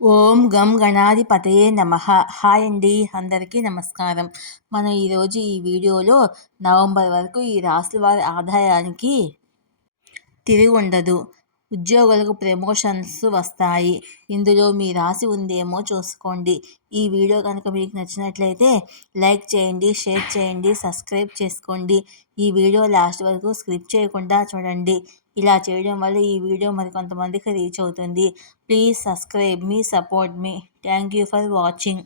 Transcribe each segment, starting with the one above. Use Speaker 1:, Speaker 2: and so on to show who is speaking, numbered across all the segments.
Speaker 1: ఓం గం గణాధిపతయే నమ. హాయ్ అండి అందరికీ నమస్కారం. మనం ఈరోజు ఈ వీడియోలో నవంబర్ వరకు ఈ రాశుల వారి ఆదాయానికి తిరిగి ఉండదు. ఉద్యోగులకు ప్రమోషన్స్ వస్తాయి. ఇందులో మీ రాసి ఉందేమో చూసుకోండి. ఈ వీడియో కనుక మీకు నచ్చినట్లయితే లైక్ చేయండి షేర్ చేయండి సబ్స్క్రైబ్ చేసుకోండి. ఈ వీడియో లాస్ట్ వరకు స్క్రిప్ చేయకుండా చూడండి. ఇలా చేయడం వల్ల ఈ వీడియో మరి కొంతమందికి రీచ్ అవుతుంది. ప్లీజ్ సబ్స్క్రైబ్ మీ support me thank you for watching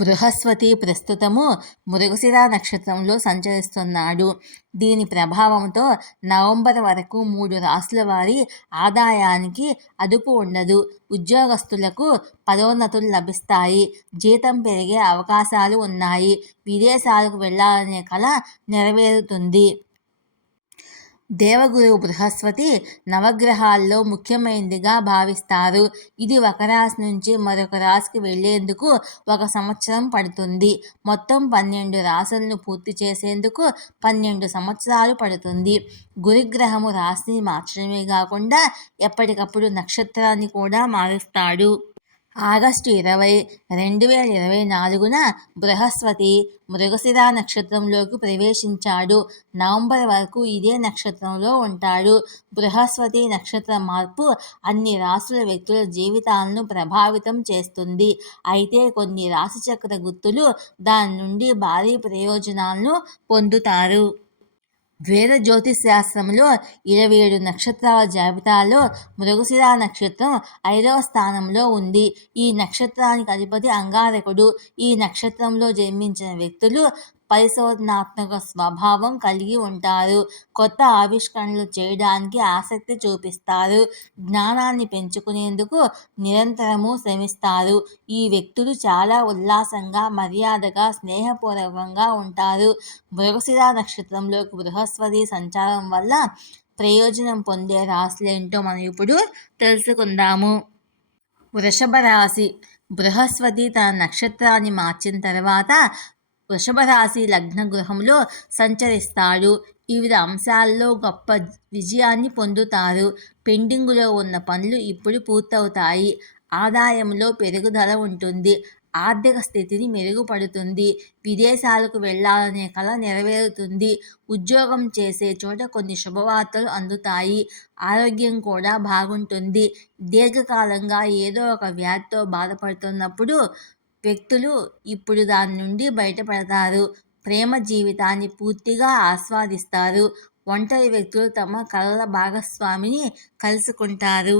Speaker 1: Brihaspati ప్రస్తుతము మృగశిర నక్షత్రంలో సంచరిస్తున్నాడు. దీని ప్రభావంతో నవంబర్ వరకు మూడు రాసుల వారి ఆదాయానికి అదుపు ఉండదు. ఉద్యోగస్తులకు పదోన్నతులు లభిస్తాయి. జీతం పెరిగే అవకాశాలు ఉన్నాయి. విదేశాలకు వెళ్ళాలనే కళ నెరవేరుతుంది. దేవగురు బృహస్పతి నవగ్రహాల్లో ముఖ్యమైనదిగా భావిస్తారు. ఇది ఒక రాశి నుంచి మరొక రాశికి వెళ్ళేందుకు ఒక సంవత్సరం పడుతుంది. మొత్తం పన్నెండు రాశులను పూర్తి చేసేందుకు పన్నెండు సంవత్సరాలు పడుతుంది. గురుగ్రహము రాశిని మార్చడమే కాకుండా ఎప్పటికప్పుడు నక్షత్రాన్ని కూడా మారుస్తాడు. ఆగస్టు ఇరవై రెండు వేల ఇరవై నాలుగున బృహస్పతి మృగశిర నక్షత్రంలోకి ప్రవేశించాడు. నవంబర్ వరకు ఇదే నక్షత్రంలో ఉంటాడు. బృహస్పతి నక్షత్ర మార్పు అన్ని రాసుల వ్యక్తుల జీవితాలను ప్రభావితం చేస్తుంది. అయితే కొన్ని రాశిచక్ర గుర్తులు దాని నుండి భారీ ప్రయోజనాలను పొందుతారు. వేద జ్యోతిష్ శాస్త్రంలో ఇరవై ఏడు నక్షత్రాల జాబితాలో మృగశిర నక్షత్రం ఐదవ స్థానంలో ఉంది. ఈ నక్షత్రానికి అధిపతి అంగారకుడు. ఈ నక్షత్రంలో జన్మించిన వ్యక్తులు పరిశోధనాత్మక స్వభావం కలిగి ఉంటారు. కొత్త ఆవిష్కరణలు చేయడానికి ఆసక్తి చూపిస్తారు. జ్ఞానాన్ని పెంచుకునేందుకు నిరంతరము శ్రమిస్తారు. ఈ వ్యక్తులు చాలా ఉల్లాసంగా మర్యాదగా స్నేహపూర్వకంగా ఉంటారు. మృగశిర నక్షత్రంలోకి బృహస్పతి సంచారం వల్ల ప్రయోజనం పొందే రాశులు ఏంటో మనం ఇప్పుడు తెలుసుకుందాము. వృషభ రాశి. బృహస్పతి తన నక్షత్రాన్ని మార్చిన తర్వాత వృషభ రాశి లగ్న గృహంలో సంచరిస్తాడు. వివిధ అంశాల్లో గొప్ప విజయాన్ని పొందుతారు. పెండింగులో ఉన్న పనులు ఇప్పుడు పూర్తవుతాయి. ఆదాయంలో పెరుగుదల ఉంటుంది. ఆర్థిక స్థితిని మెరుగుపడుతుంది. విదేశాలకు వెళ్ళాలనే కళ నెరవేరుతుంది. ఉద్యోగం చేసే చోట కొన్ని శుభవార్తలు అందుతాయి. ఆరోగ్యం కూడా బాగుంటుంది. దీర్ఘకాలంగా ఏదో ఒక వ్యాధితో బాధపడుతున్నప్పుడు వ్యక్తులు ఇప్పుడు దాని నుండి బయటపడతారు. ప్రేమ జీవితాన్ని పూర్తిగా ఆస్వాదిస్తారు. ఒంటరి వ్యక్తులు తమ కళల భాగస్వామిని కలుసుకుంటారు.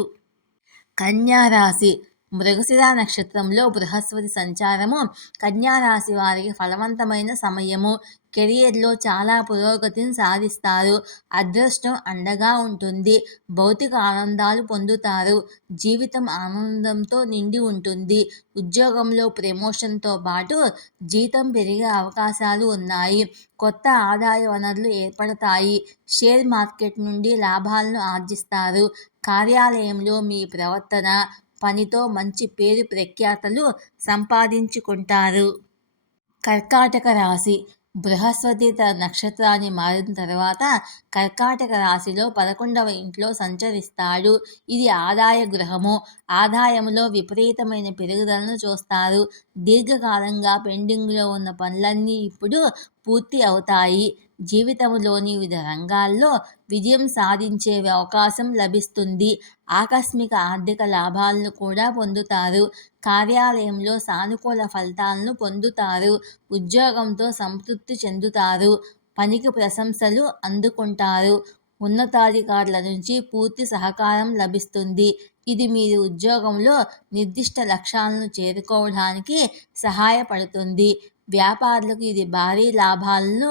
Speaker 1: కన్యారాశి మృగశిర నక్షత్రంలో బృహస్పతి సంచారము కన్యారాశి వారికి ఫలవంతమైన సమయము కెరియర్లో చాలా పురోగతిని సాధిస్తారు. అదృష్టం అండగా ఉంటుంది. భౌతిక ఆనందాలు పొందుతారు. జీవితం ఆనందంతో నిండి ఉంటుంది. ఉద్యోగంలో ప్రమోషన్తో పాటు జీతం పెరిగే అవకాశాలు ఉన్నాయి. కొత్త ఆదాయ వనరులు ఏర్పడతాయి. షేర్ మార్కెట్ నుండి లాభాలను ఆర్జిస్తారు. కార్యాలయంలో మీ ప్రవర్తన పనితో మంచి పేరు ప్రఖ్యాతలు సంపాదించుకుంటారు. కర్కాటక రాశి. బృహస్పతి నక్షత్రాన్ని మారిన తర్వాత కర్కాటక రాశిలో పదకొండవ ఇంట్లో సంచరిస్తాడు. ఇది ఆదాయ గృహము. ఆదాయంలో విపరీతమైన పెరుగుదలను చూస్తారు. దీర్ఘకాలంగా పెండింగ్లో ఉన్న పనులన్నీ ఇప్పుడు పూర్తి అవుతాయి. జీవితంలోని వివిధ రంగాల్లో విజయం సాధించే అవకాశం లభిస్తుంది. ఆకస్మిక ఆర్థిక లాభాలను కూడా పొందుతారు. కార్యాలయంలో సానుకూల ఫలితాలను పొందుతారు. ఉద్యోగంతో సంతృప్తి చెందుతారు. పనికి ప్రశంసలు అందుకుంటారు. ఉన్నతాధికారుల నుంచి పూర్తి సహకారం లభిస్తుంది. ఇది మీరు ఉద్యోగంలో నిర్దిష్ట లక్ష్యాలను చేరుకోవడానికి సహాయపడుతుంది. వ్యాపారులకు ఇది భారీ లాభాలను